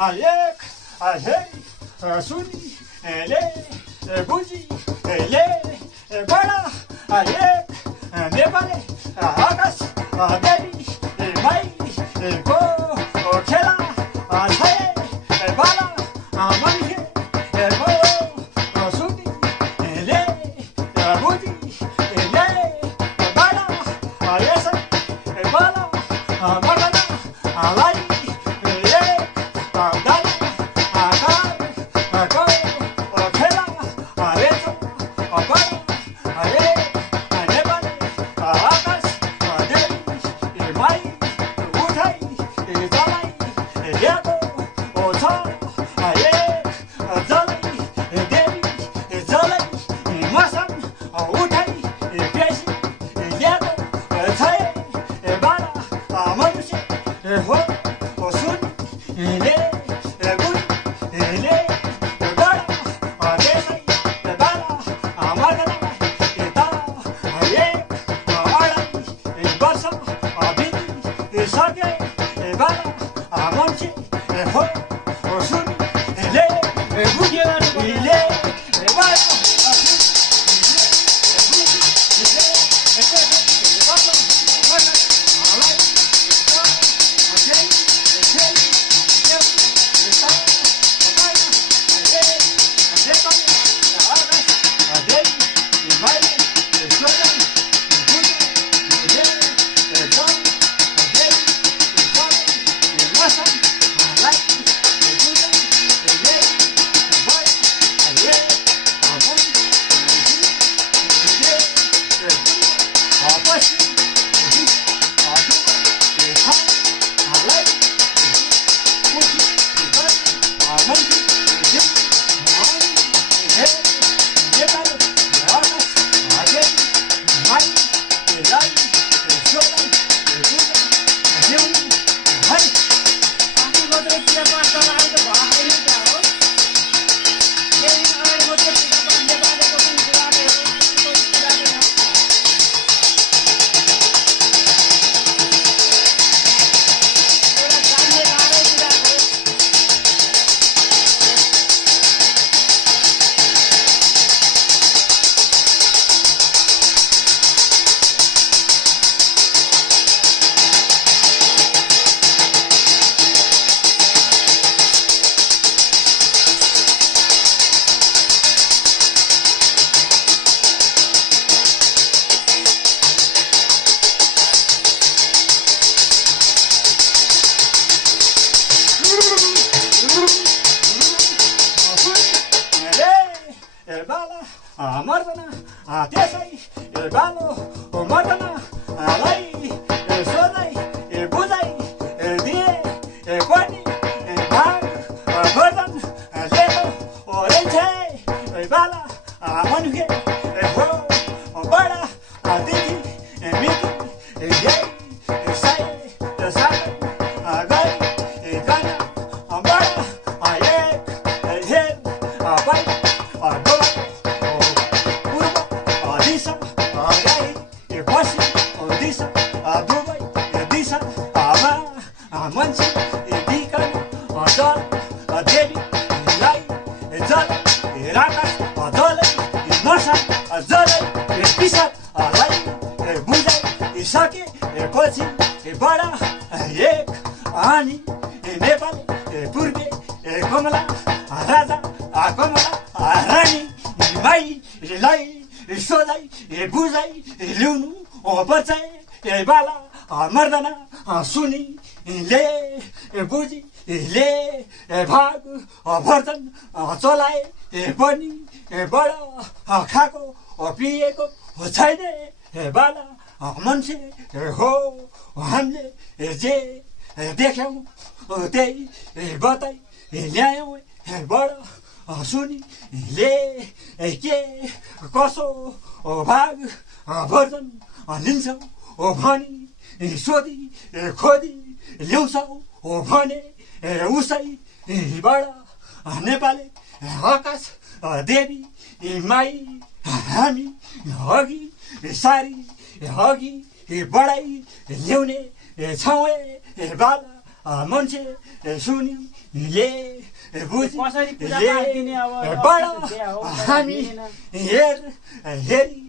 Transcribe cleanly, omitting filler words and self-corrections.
एक हे सुनी ले बुझी ले बडा एक नेपाली आकाश देवी माई को खेला छे बाला मनिखे को सुनी ले बुझी ले बडा यसै बाला मगना लाई मर्दना त्यसै बालो मर्दना लाई सोझै बुझाइ दिए पनि भाग भजन लेखो ओरेन्छे बाला मनुखे हो बडा दिदी मिति जय साई साई गई गाना बडा एक हेर बाई मान्छे दिकन जल देवीलाई जल राकाश जलै नसा जलै पिसाबलाई बुझाइसके पछि बडा एक अनि नेपाली पूर्वे कमला राजा कमला रानी माईलाई सोझै बुझाइ ल्याउनु पर्छ बाला मर्दना सुनी ले बुझी ले भाग भर्जन चलाए पनि बडा खाएको पिएको छैन बाला मान्छे हो हामीले जे देख्यौँ त्यही बताइ ल्यायौँ बडा सुनी ले के कसो भाग भर्जन लिन्छौ भनी सोधी खोदी ल्याउँछौ भने उसै बडा नेपाली आकाश देवी माई हामी हगी सारी हगी बढाइ ल्याउने छौँ बाला मान्छे सुनि ले बुझी कसरी पूजा ले पाठ दिने अब बडा बिहा हो, हामी दिएन। हेर हेरी